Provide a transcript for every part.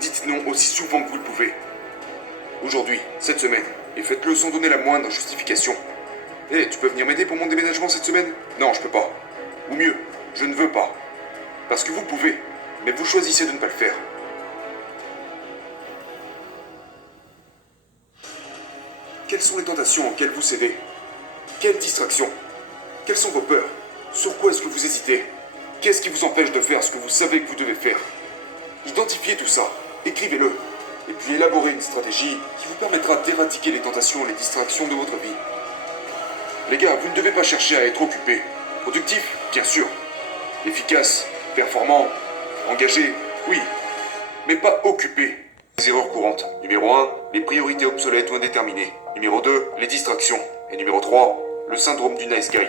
Dites non aussi souvent que vous le pouvez. Aujourd'hui, cette semaine, et faites-le sans donner la moindre justification. Hé, tu peux venir m'aider pour mon déménagement cette semaine? Non, je peux pas. Ou mieux, je ne veux pas. Parce que vous pouvez, mais vous choisissez de ne pas le faire. Quelles sont les tentations auxquelles vous cédez? Quelles distractions? Quelles sont vos peurs? Sur quoi est-ce que vous hésitez? Qu'est-ce qui vous empêche de faire ce que vous savez que vous devez faire? Identifiez tout ça, écrivez-le, et puis élaborez une stratégie qui vous permettra d'éradiquer les tentations et les distractions de votre vie. Les gars, vous ne devez pas chercher à être occupé. Productif, bien sûr. Efficace, performant, engagé, oui. Mais pas occupé. Les erreurs courantes. Numéro 1, les priorités obsolètes ou indéterminées. Numéro 2, les distractions. Et numéro 3, le syndrome du nice guy.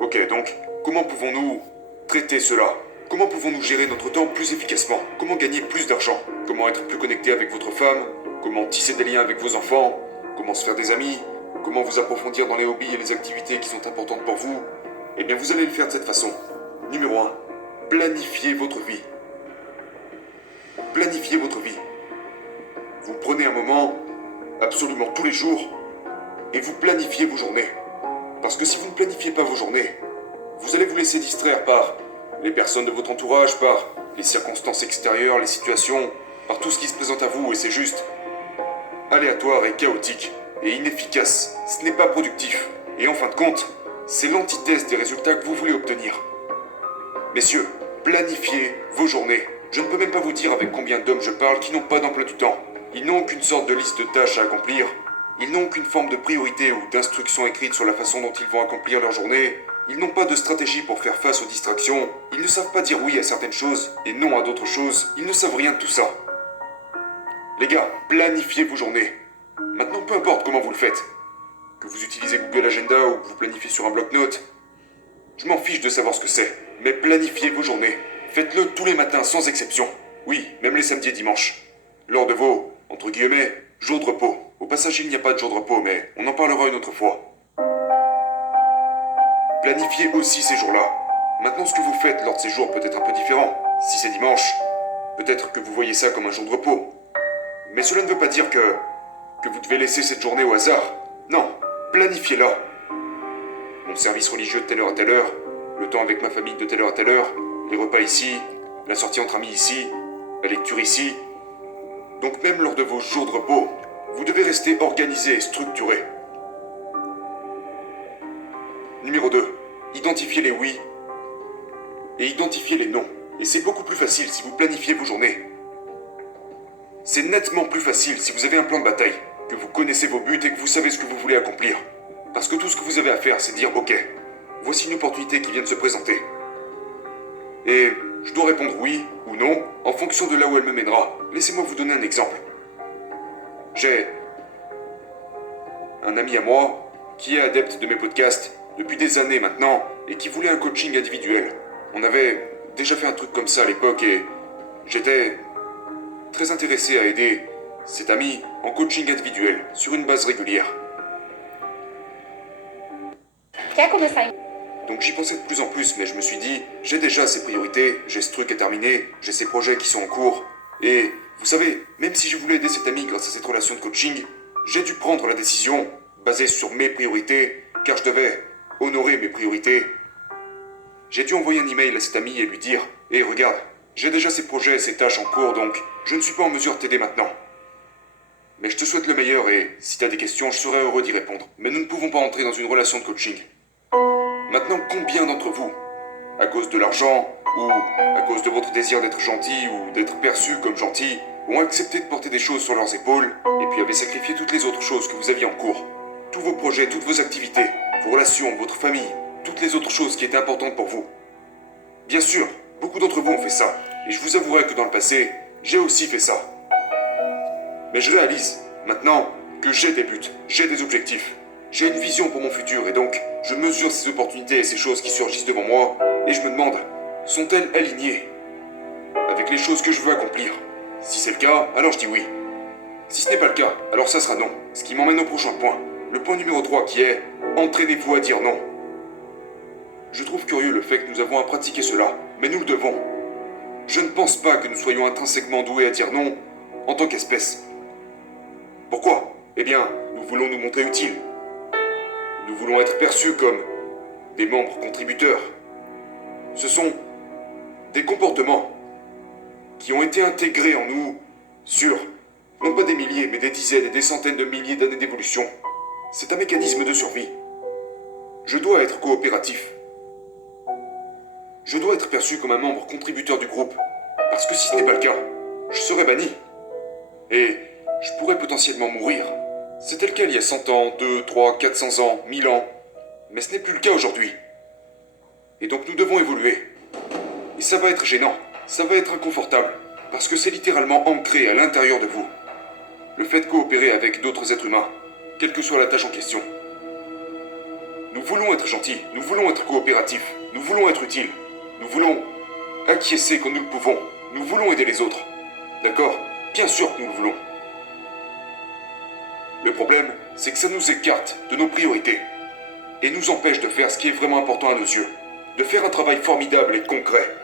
Ok, donc, comment pouvons-nous traiter cela? Comment pouvons-nous gérer notre temps plus efficacement? Comment gagner plus d'argent? Comment être plus connecté avec votre femme? Comment tisser des liens avec vos enfants? Comment se faire des amis? Comment vous approfondir dans les hobbies et les activités qui sont importantes pour vous? Eh bien, vous allez le faire de cette façon. Numéro 1, planifiez votre vie. Planifiez votre vie. Vous prenez un moment, absolument tous les jours, et vous planifiez vos journées. Parce que si vous ne planifiez pas vos journées, vous allez vous laisser distraire par les personnes de votre entourage, par les circonstances extérieures, les situations, par tout ce qui se présente à vous, et c'est juste aléatoire et chaotique, et inefficace. Ce n'est pas productif. Et en fin de compte, c'est l'antithèse des résultats que vous voulez obtenir. Messieurs, planifiez vos journées. Je ne peux même pas vous dire avec combien d'hommes je parle qui n'ont pas d'emploi du temps. Ils n'ont qu'une sorte de liste de tâches à accomplir. Ils n'ont qu'une forme de priorité ou d'instruction écrite sur la façon dont ils vont accomplir leur journée. Ils n'ont pas de stratégie pour faire face aux distractions. Ils ne savent pas dire oui à certaines choses et non à d'autres choses. Ils ne savent rien de tout ça. Les gars, planifiez vos journées. Maintenant, peu importe comment vous le faites. Que vous utilisez Google Agenda ou que vous planifiez sur un bloc-notes. Je m'en fiche de savoir ce que c'est. Mais planifiez vos journées. Faites-le tous les matins sans exception. Oui, même les samedis et dimanches. Lors de vos, entre guillemets, jours de repos. Au passage, il n'y a pas de jour de repos, mais on en parlera une autre fois. Planifiez aussi ces jours-là. Maintenant, ce que vous faites lors de ces jours peut être un peu différent. Si c'est dimanche, peut-être que vous voyez ça comme un jour de repos. Mais cela ne veut pas dire que vous devez laisser cette journée au hasard. Non, planifiez-la. Mon service religieux de telle heure à telle heure, le temps avec ma famille de telle heure à telle heure, les repas ici, la sortie entre amis ici, la lecture ici. Donc même lors de vos jours de repos, vous devez rester organisé et structuré. Numéro 2, identifiez les oui et identifiez les non. Et c'est beaucoup plus facile si vous planifiez vos journées. C'est nettement plus facile si vous avez un plan de bataille, que vous connaissez vos buts et que vous savez ce que vous voulez accomplir. Parce que tout ce que vous avez à faire, c'est dire « Ok, voici une opportunité qui vient de se présenter. Et je dois répondre oui ou non en fonction de là où elle me mènera. Laissez-moi vous donner un exemple. J'ai un ami à moi qui est adepte de mes podcasts depuis des années maintenant et qui voulait un coaching individuel. On avait déjà fait un truc comme ça à l'époque et j'étais très intéressé à aider cet ami en coaching individuel sur une base régulière. Donc j'y pensais de plus en plus, mais je me suis dit, j'ai déjà ces priorités, j'ai ce truc à terminer, j'ai ces projets qui sont en cours, et vous savez, même si je voulais aider cet ami grâce à cette relation de coaching, j'ai dû prendre la décision, basée sur mes priorités, car je devais honorer mes priorités. J'ai dû envoyer un email à cet ami et lui dire, hé regarde, j'ai déjà ces projets et ces tâches en cours, donc je ne suis pas en mesure de t'aider maintenant. Mais je te souhaite le meilleur et, si t'as des questions, je serai heureux d'y répondre. Mais nous ne pouvons pas entrer dans une relation de coaching. Maintenant, combien d'entre vous, à cause de l'argent, ou à cause de votre désir d'être gentil ou d'être perçu comme gentil, ont accepté de porter des choses sur leurs épaules, et puis avaient sacrifié toutes les autres choses que vous aviez en cours? Tous vos projets, toutes vos activités, vos relations, votre famille, toutes les autres choses qui étaient importantes pour vous. Bien sûr, beaucoup d'entre vous ont fait ça, et je vous avouerai que dans le passé, j'ai aussi fait ça. Mais je réalise, maintenant, que j'ai des buts, j'ai des objectifs. J'ai une vision pour mon futur et donc je mesure ces opportunités et ces choses qui surgissent devant moi et je me demande, sont-elles alignées avec les choses que je veux accomplir? Si c'est le cas, alors je dis oui. Si ce n'est pas le cas, alors ça sera non. Ce qui m'emmène au prochain point. Le point numéro 3 qui est, entraînez-vous à dire non. Je trouve curieux le fait que nous avons à pratiquer cela, mais nous le devons. je ne pense pas que nous soyons intrinsèquement doués à dire non en tant qu'espèce. Pourquoi? Eh bien, nous voulons nous montrer utiles. Nous voulons être perçus comme des membres contributeurs. Ce sont des comportements qui ont été intégrés en nous sur, non pas des milliers, mais des dizaines et des centaines de milliers d'années d'évolution. C'est un mécanisme de survie. Je dois être coopératif. Je dois être perçu comme un membre contributeur du groupe, parce que si ce n'est pas le cas, je serais banni. Et je pourrais potentiellement mourir. C'était le cas il y a 100 ans, 2, 3, 400 ans, 1000 ans. Mais ce n'est plus le cas aujourd'hui. Et donc nous devons évoluer. Et ça va être gênant, ça va être inconfortable, parce que c'est littéralement ancré à l'intérieur de vous. Le fait de coopérer avec d'autres êtres humains, quelle que soit la tâche en question. Nous voulons être gentils, nous voulons être coopératifs, nous voulons être utiles, nous voulons acquiescer quand nous le pouvons, nous voulons aider les autres. D'accord? Bien sûr que nous le voulons. Le problème, c'est que ça nous écarte de nos priorités et nous empêche de faire ce qui est vraiment important à nos yeux, de faire un travail formidable et concret.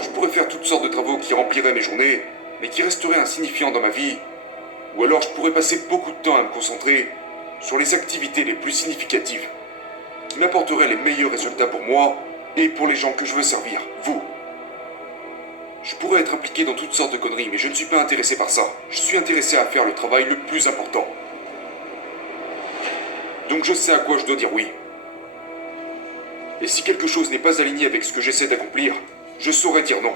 Je pourrais faire toutes sortes de travaux qui rempliraient mes journées, mais qui resteraient insignifiants dans ma vie, ou alors je pourrais passer beaucoup de temps à me concentrer sur les activités les plus significatives, qui m'apporteraient les meilleurs résultats pour moi et pour les gens que je veux servir, vous. Je pourrais être impliqué dans toutes sortes de conneries, mais je ne suis pas intéressé par ça. Je suis intéressé à faire le travail le plus important. Donc je sais à quoi je dois dire oui. Et si quelque chose n'est pas aligné avec ce que j'essaie d'accomplir, je saurais dire non.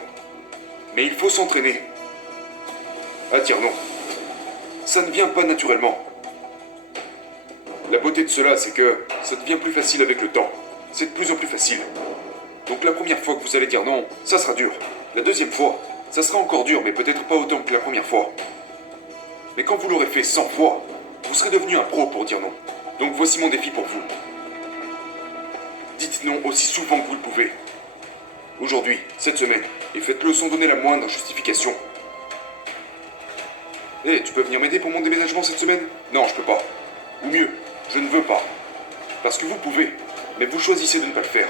Mais il faut s'entraîner à dire non. Ça ne vient pas naturellement. La beauté de cela, c'est que ça devient plus facile avec le temps. C'est de plus en plus facile. Donc la première fois que vous allez dire non, ça sera dur. La deuxième fois, ça sera encore dur, mais peut-être pas autant que la première fois. Mais quand vous l'aurez fait 100 fois, vous serez devenu un pro pour dire non. Donc voici mon défi pour vous. Dites non aussi souvent que vous le pouvez. Aujourd'hui, cette semaine, et faites-le sans donner la moindre justification. Hé, tu peux venir m'aider pour mon déménagement cette semaine? Non, je peux pas. Ou mieux, je ne veux pas. Parce que vous pouvez, mais vous choisissez de ne pas le faire.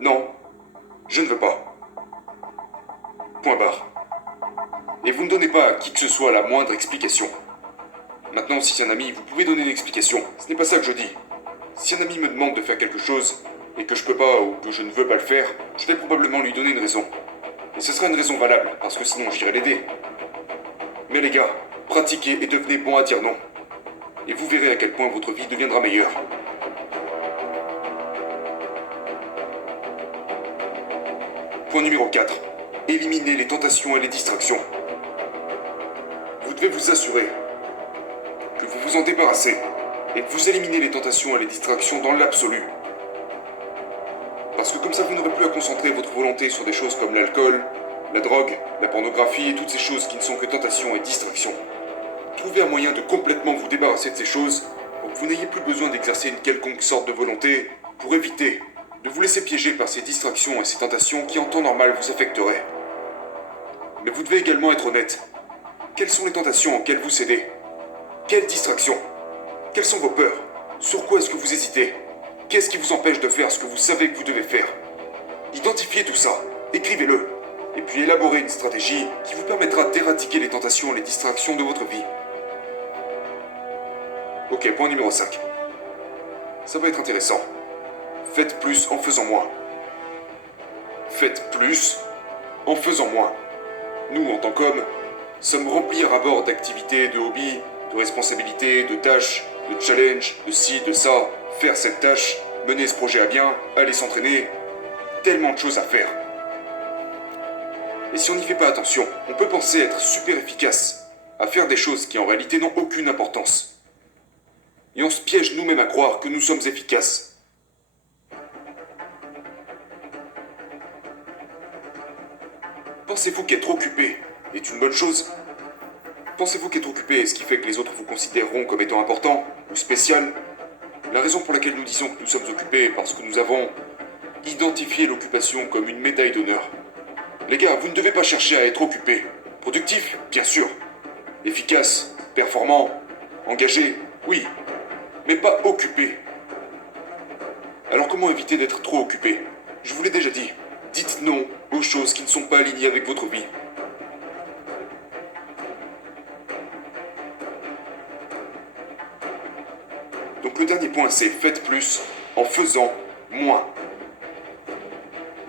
Non, je ne veux pas. Point barre. Et vous ne donnez pas à qui que ce soit la moindre explication. Maintenant, si c'est un ami, vous pouvez donner une explication. Ce n'est pas ça que je dis. Si un ami me demande de faire quelque chose, et que je peux pas ou que je ne veux pas le faire, je vais probablement lui donner une raison. Et ce sera une raison valable, parce que sinon j'irai l'aider. Mais les gars, pratiquez et devenez bons à dire non. Et vous verrez à quel point votre vie deviendra meilleure. Point numéro 4. Éliminez les tentations et les distractions. Vous devez vous assurer que vous vous en débarrassez et que vous éliminez les tentations et les distractions dans l'absolu. Parce que comme ça, vous n'aurez plus à concentrer votre volonté sur des choses comme l'alcool, la drogue, la pornographie et toutes ces choses qui ne sont que tentations et distractions. Trouvez un moyen de complètement vous débarrasser de ces choses pour que vous n'ayez plus besoin d'exercer une quelconque sorte de volonté pour éviter de vous laisser piéger par ces distractions et ces tentations qui en temps normal vous affecteraient. Mais vous devez également être honnête. Quelles sont les tentations auxquelles vous cédez? Quelles distractions? Quelles sont vos peurs? Sur quoi est-ce que vous hésitez? Qu'est-ce qui vous empêche de faire ce que vous savez que vous devez faire? Identifiez tout ça, écrivez-le, et puis élaborez une stratégie qui vous permettra d'éradiquer les tentations et les distractions de votre vie. Ok, point numéro 5. Ça va être intéressant. Faites plus en faisant moins. Faites plus en faisant moins. Nous, en tant qu'hommes, sommes remplis à ras-bord d'activités, de hobbies, de responsabilités, de tâches, de challenges, de ci, de ça, faire cette tâche, mener ce projet à bien, aller s'entraîner. Tellement de choses à faire. Et si on n'y fait pas attention, on peut penser être super efficace, à faire des choses qui en réalité n'ont aucune importance. Et on se piège nous-mêmes à croire que nous sommes efficaces. Pensez-vous qu'être occupé est une bonne chose? Pensez-vous qu'être occupé est ce qui fait que les autres vous considéreront comme étant important ou spécial? La raison pour laquelle nous disons que nous sommes occupés est parce que nous avons identifié l'occupation comme une médaille d'honneur. Les gars, vous ne devez pas chercher à être occupé. Productif, bien sûr. Efficace, performant, engagé, oui. Mais pas occupé. Alors comment éviter d'être trop occupé? Je vous l'ai déjà dit, dites non aux choses qui ne sont pas alignées avec votre vie. Donc le dernier point, c'est faites plus en faisant moins.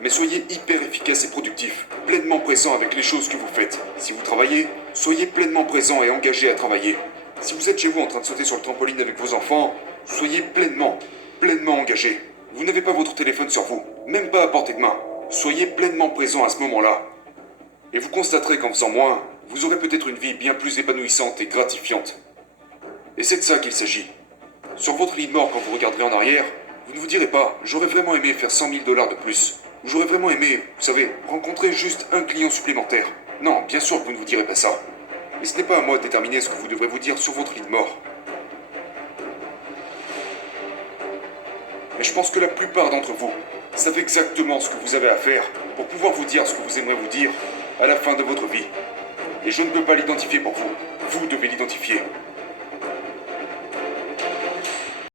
Mais soyez hyper efficace et productif, pleinement présent avec les choses que vous faites. Si vous travaillez, soyez pleinement présent et engagé à travailler. Si vous êtes chez vous en train de sauter sur le trampoline avec vos enfants, soyez pleinement engagé. Vous n'avez pas votre téléphone sur vous, même pas à portée de main. Soyez pleinement présent à ce moment-là. Et vous constaterez qu'en faisant moins, vous aurez peut-être une vie bien plus épanouissante et gratifiante. Et c'est de ça qu'il s'agit. Sur votre lit de mort, quand vous regarderez en arrière, vous ne vous direz pas « j'aurais vraiment aimé faire 100 000 $ de plus ». Ou j'aurais vraiment aimé, vous savez, rencontrer juste un client supplémentaire. Non, bien sûr que vous ne vous direz pas ça. Mais ce n'est pas à moi de déterminer ce que vous devrez vous dire sur votre lit de mort. Mais je pense que la plupart d'entre vous savent exactement ce que vous avez à faire pour pouvoir vous dire ce que vous aimeriez vous dire à la fin de votre vie. Et je ne peux pas l'identifier pour vous. Vous devez l'identifier.